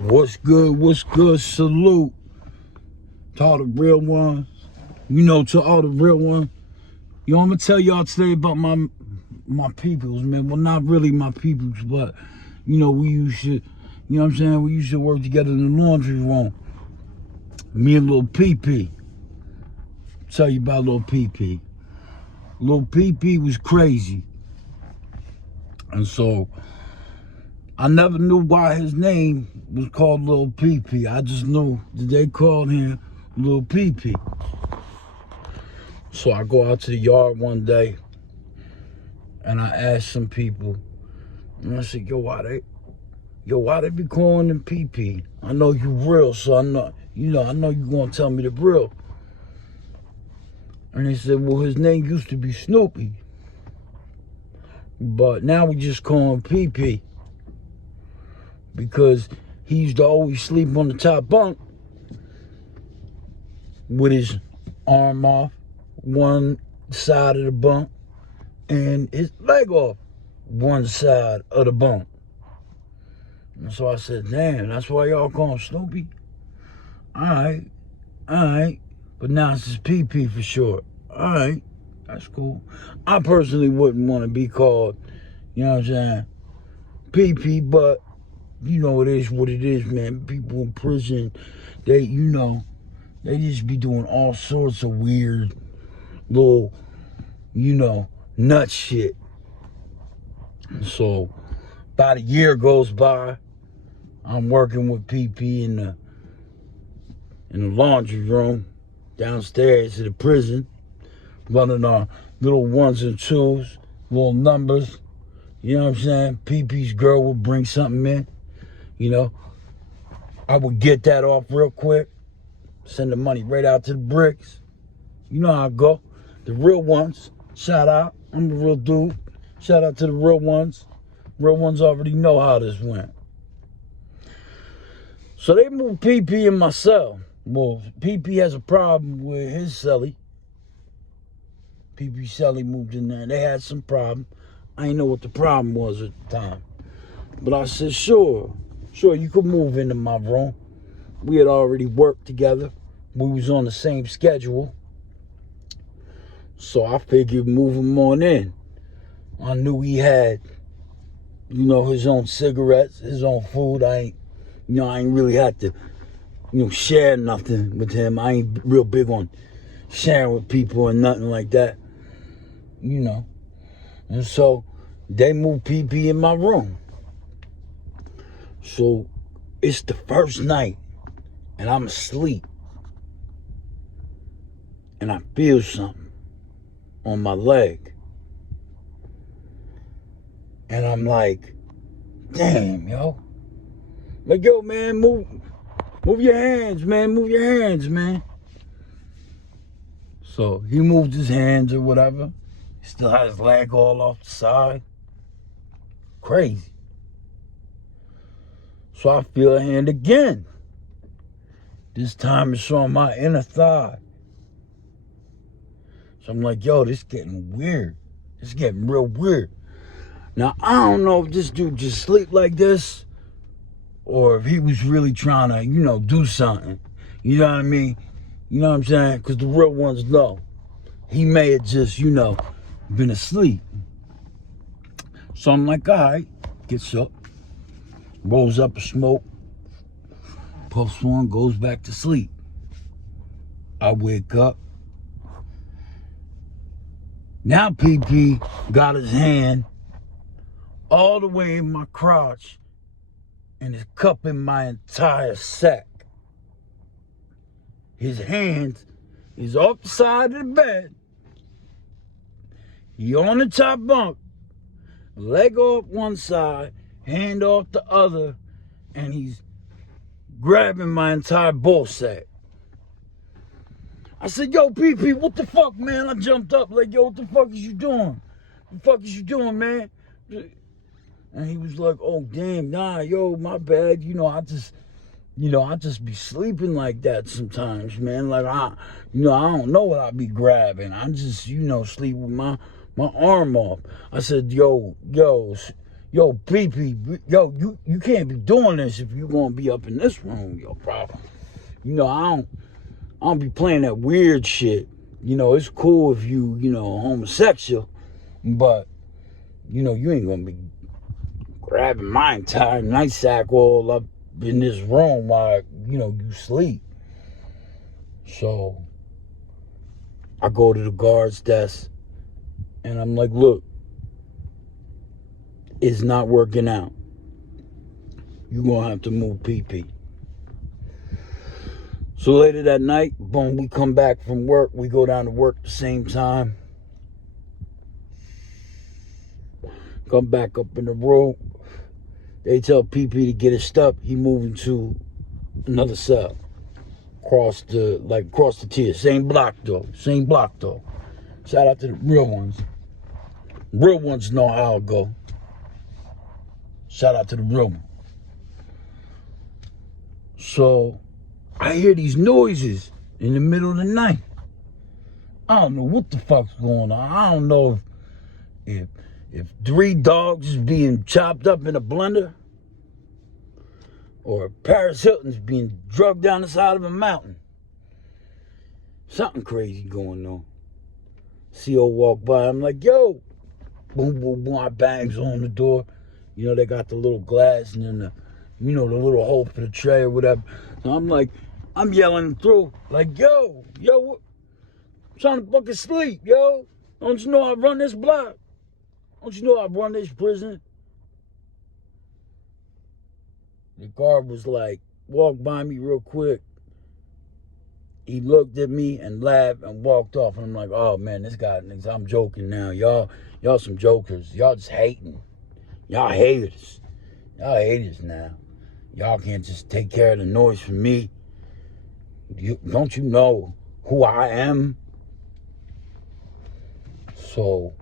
What's good? What's good? Salute to all the real ones. To all the real ones. I'm gonna tell y'all today about my peoples, man. Well, not really my peoples, but we used to, we used to work together in the laundry room. Me and Lil PP. Tell you about Lil PP. Lil PP was crazy, and so I never knew why his name was called Lil PP. I just knew that they called him Lil PP. So I go out to the yard one day and I asked some people, and I said, why they be calling him PP? I know you real, so I know you gonna tell me the real. And they said, well, his name used to be Snoopy, but now we just call him PP because he used to always sleep on the top bunk with his arm off one side of the bunk and his leg off one side of the bunk. And so I said, damn, that's why y'all call him Snoopy? All right. But now it's just PP for short. All right, that's cool. I personally wouldn't want to be called, PP, but it is what it is, man. People in prison, they just be doing all sorts of weird little, nut shit. So about a year goes by. I'm working with PP in the laundry room downstairs to the prison, running our little ones and twos, little numbers. You know what I'm saying? PP's girl would bring something in. I would get that off real quick, send the money right out to the bricks. You know how I go. The real ones, shout out. I'm a real dude. Shout out to the real ones. Real ones already know how this went. So they moved PP in my cell. Well, PP has a problem with his cellie. PP cellie moved in there. They had some problem. I didn't know what the problem was at the time. But I said, sure, you could move into my room. We had already worked together. We was on the same schedule. So I figured move him on in. I knew he had, his own cigarettes, his own food. I ain't really had to, share nothing with him. I ain't real big on sharing with people and nothing like that, And so they moved PP in my room. So it's the first night and I'm asleep. And I feel something on my leg. And I'm like, damn, yo. Like, yo, man, move your hands, man. Move your hands, man. So he moved his hands or whatever. He still had his leg all off the side. Crazy. So I feel a hand again. This time it's on my inner thigh. So I'm like, yo, this getting weird. It's getting real weird. Now, I don't know if this dude just sleep like this or if he was really trying to, do something. You know what I mean? You know what I'm saying? Because the real ones know. He may have just, been asleep. So I'm like, all right, gets up, rolls up a smoke, puffs one, goes back to sleep. I wake up. Now PP got his hand all the way in my crotch and is cupping my entire sack. His hand is off the side of the bed. He on the top bunk, leg off one side, hand off the other, and he's grabbing my entire ball sack. I said, yo, PP, what the fuck, man? I jumped up like, yo, what the fuck is you doing? What the fuck is you doing, man? And he was like, oh, damn, nah, yo, my bad. I just be sleeping like that sometimes, man. Like, I don't know what I be grabbing. I just, sleep with my arm off. I said, yo, yo, PP, yo, you can't be doing this if you gonna be up in this room, yo, bro. You know, I don't be playing that weird shit. You know, it's cool if you homosexual, but, you know, you ain't gonna be grabbing my entire nightsack all up in this room while, you sleep. So, I go to the guard's desk, and I'm like, look, it's not working out. You're gonna have to move PP. So later that night, boom, we come back from work. We go down to work at the same time. Come back up in the room. They tell PP to get his stuff. He moving to another cell. Across the tier. Same block though. Shout out to the real ones. Real ones know how it go. Shout out to the real ones. So, I hear these noises in the middle of the night. I don't know what the fuck's going on. I don't know if 3 dogs is being chopped up in a blender, or Paris Hilton's being drugged down the side of a mountain. Something crazy going on. CO walk by. I'm like, yo. Boom, boom, boom. I bangs on the door. You know, they got the little glass and then the little hole for the tray or whatever. So I'm yelling through, like, yo, I'm trying to fucking sleep, yo. Don't you know I run this block? Don't you know I run this prison? The guard was like, walked by me real quick. He looked at me and laughed and walked off. And I'm like, oh man, this guy, I'm joking now. Y'all some jokers. Y'all just hating. Y'all haters. Y'all haters now. Y'all can't just take care of the noise for me. Don't you know who I am? So,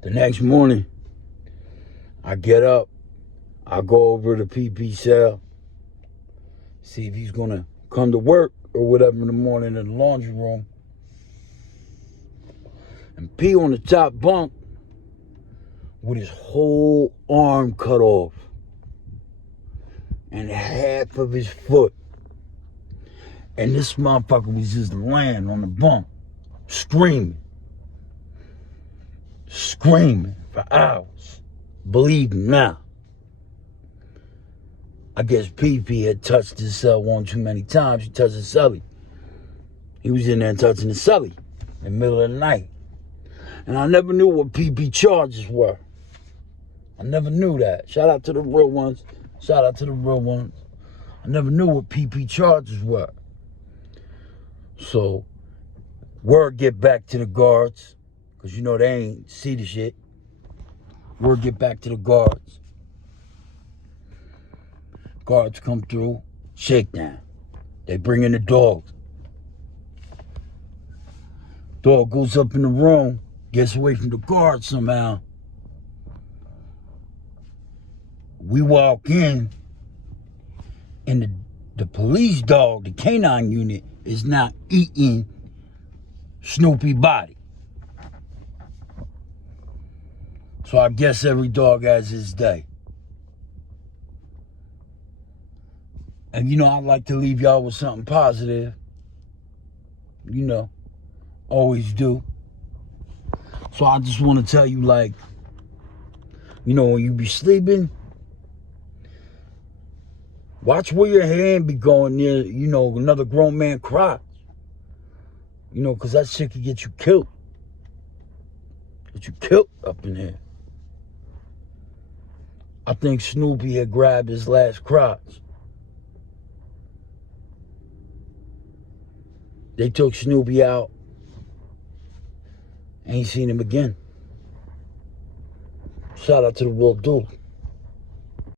the next morning, I get up. I go over to PP cell. See if he's going to come to work or whatever in the morning in the laundry room. And P on the top bunk with his whole arm cut off and half of his foot. And this motherfucker was just laying on the bunk, screaming for hours, bleeding now. I guess PP had touched his cell one too many times. He touched his celly. He was in there touching his celly in the middle of the night. And I never knew what PP charges were. I never knew that. Shout out to the real ones. I never knew what PP charges were. So, word get back to the guards, because they ain't see the shit. Word get back to the guards. Guards come through, shakedown. They bring in the dog. Dog goes up in the room, gets away from the guards somehow. We walk in, and the police dog, the canine unit, is now eating Snoopy's body. So I guess every dog has his day. And I like to leave y'all with something positive. Always do. So I just want to tell you, when you be sleeping, watch where your hand be going near, another grown man crotch. Because that shit could get you killed. Get you killed up in here. I think Snoopy had grabbed his last crotch. They took Snoopy out. Ain't seen him again. Shout out to the real dude.